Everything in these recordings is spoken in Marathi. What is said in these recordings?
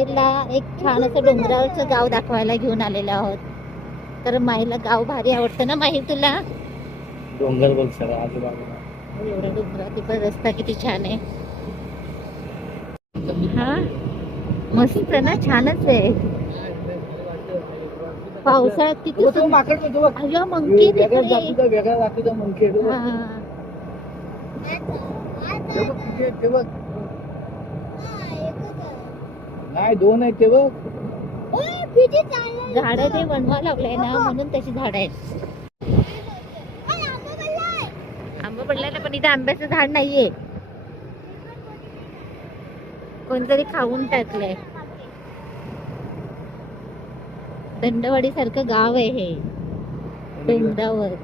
माहीरला एक छान असं डोंगरावरचं गाव दाखवायला घेऊन आलेलो आहोत. तर माहीरला गाव भारी आवडतं ना माहीर तुला? डोंगर बघ सगळं आजूबाजूला. एवढा डोंगरावरती पण रस्ता किती छान आहे. हा मस्त ना, छानच आहे. पावसाळ्यात किती अय्या मंकी वेगळ्या तिकडे. जातीचा मंकी आहे. हा. ते बघ. नाही दोन आहेत ते बघ. झाड ते बनवा लावलंय ना म्हणून तशी झाड आहेत. आंबा पडलाय ना, पण इथे आंब्याचं झाड नाहीये, कोणतरी खाऊन टाकलंय. दंडवाडी सारखं गाव आहे हे डोंगरावर.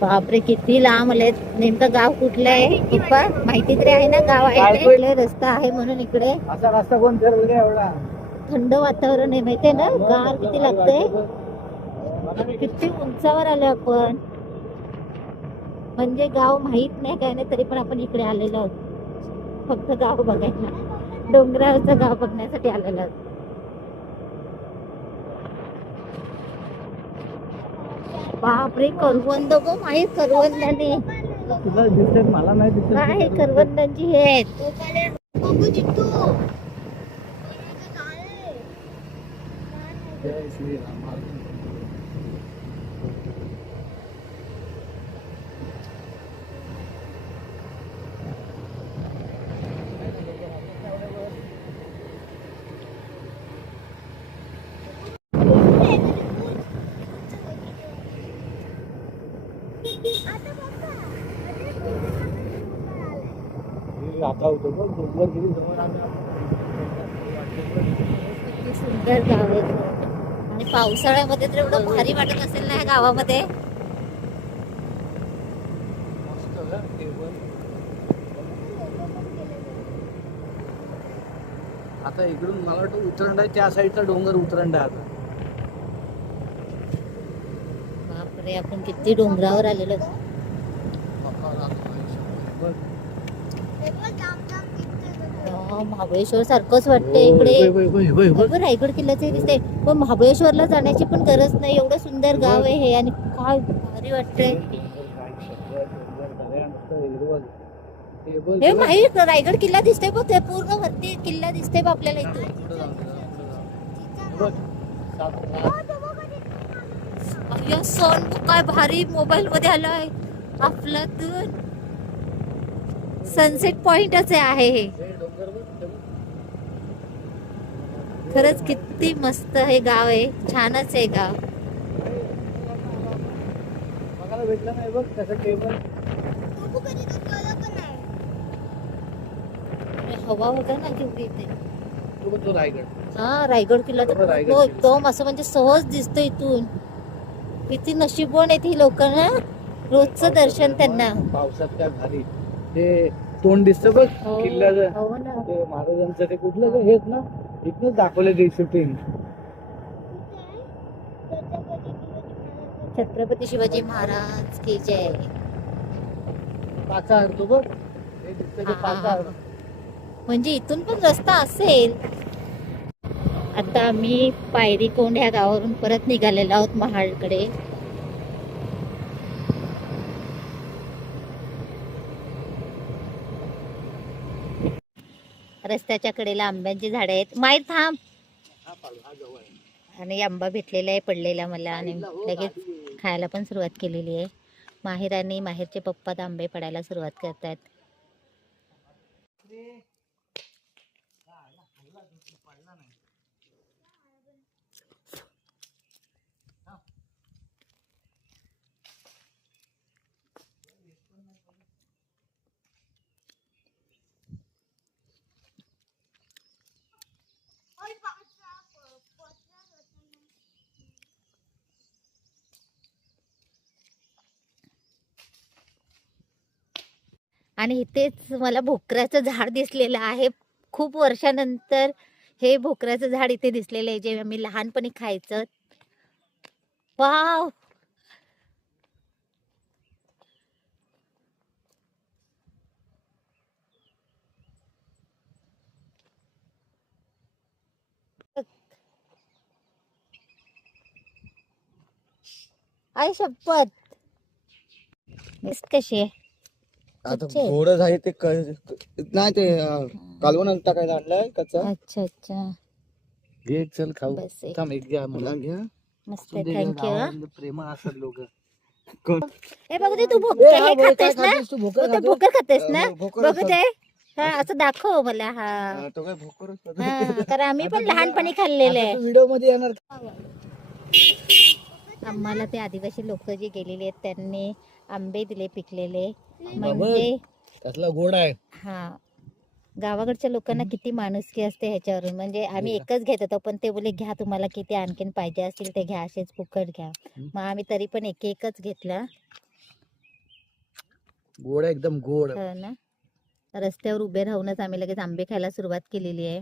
बापरे किती लांब आले. नेमकं गाव कुठलं आहे पप्पा माहिती तरी आहे ना? गाव आहे, रस्ता आहे म्हणून इकडे. असा रस्ता कोण ठरवला एवढा? थंड वातावरण आहे माहितीये ना, गार किती लागतंय. किती उंचावर आलो आपण, म्हणजे गाव माहित नाही काय नाही तरी पण आपण इकडे आलेलो आहोत फक्त गाव बघायला. डोंगरावरचं गाव बघण्यासाठी आलेलो आहोत. बापरे करवंद गो माहीत, करवंदाने तुला दिसतंय मला नाही दिसत. काय करवंदांची हे आहेत. जय श्रीराम. आता होतो बघ डोंगर किती जवळ आलं. किती सुंदर गाव आहे. आणि पावसाळ्यामध्ये तर एवढं भारी वाटत असेल ना या गावामध्ये. आता इकडून मला वाटतं उतरंड आहे, त्या साईडचा डोंगर उतरंड आहे. आता बापरे आपण किती डोंगरावर आलेलो. महाबळेश्वर सारखंच वाटतंय इकडे. रायगड किल्ल्याचे दिसते, पण महाबळेश्वरला जाण्याची पण गरज नाही. एवढं सुंदर गाव आहे हे आणि काय भारी वाटतंय. हे माहीत रायगड किल्ला दिसतोय बघ, ते पूर्ण वरती किल्ला दिसतोय बघ आपल्याला इथून. सण काय भारी मोबाईल मध्ये आलाय आपला. तर सनसेट पॉइंटच आहे हे. खरंच किती मस्त हे गाव आहे, छानच आहे गाव. भेटलं नाही बघ कसं टेबल. हवा होता ना केवढी इथे. तो रायगड. हा रायगड किल्ला तर एकदम असं म्हणजे सहज दिसतो इथून. किती नशीबवान आहेत ही लोक ना, रोजचं दर्शन त्यांना. पावसात काय भारी ते तोंड दिसतं बघ किल्ल्याचं. हो ना. ते महाराजांचं ते कुठलं हेच ना, इथनच दाखवले ते शूटिंग. छत्रपती शिवाजी महाराज की जय. पाचा हरतो बघ, हे दिसतं ते पाचा हर. म्हणजे इथून पण रस्ता असेल. आता आम्ही पायरी कोंड ह्या गावावरून परत निघालेलो आहोत महाडकडे. रस्त्याच्या कडेला आंब्यांची झाडं आहेत. माहीत थांब. आणि आंबा भेटलेला आहे पडलेला मला, आणि लगेच खायला पण सुरुवात केलेली आहे. माहीर आणि माहीरचे पप्पा आंबे पडायला सुरुवात करतात. आणि इथेच मला भोकराचं झाड दिसलेलं आहे. खूप वर्षानंतर हे भोकराचं झाड इथे दिसलेलं आहे, जे आम्ही लहानपणी खायचं. वाव. आई शपथ मस्त कशी आहे आता कच्चे आहेत. गोडच आहे ते नाही ते कालवण टाकायला आणलाय कच्चा. अच्छा अच्छा घे चल खाऊ. बस एक. थांब एक घ्या मला. मला घ्या. मस्त थँक्यू हा प्रेम असतात लोक. हे बघू दे तू ए, हा, हे बोल, काय खातेस ना खातोस तू? भोकर तू ते खातो? भोकर खातेस ना भोकर बघू असतात. दे हा असं दाखव मला हा तो काय भोकरच खातो. हा कारण आम्ही पण आता तुला- लहानपणी खाल्लेलं आहे व्हिडिओ मध्ये येणार. आम्हाला ते आदिवासी लोक जे गेलेले आहेत त्यांनी आंबे दिले पिकलेले म्हणजे त्यातला गोड आहे. हा गावाकडच्या लोकांना किती माणुसकी असते ह्याच्यावरून म्हणजे आम्ही एकच घेत होतो पण ते बोले घ्या तुम्हाला किती आणखीन पाहिजे असतील ते घ्या असेच फुकट घ्या मग आम्ही तरी पण एक एकच घेतला गोड आहे एकदम गोड. हो ना रस्त्यावर उभे राहूनच आम्ही लगेच आंबे खायला सुरुवात केलेली आहे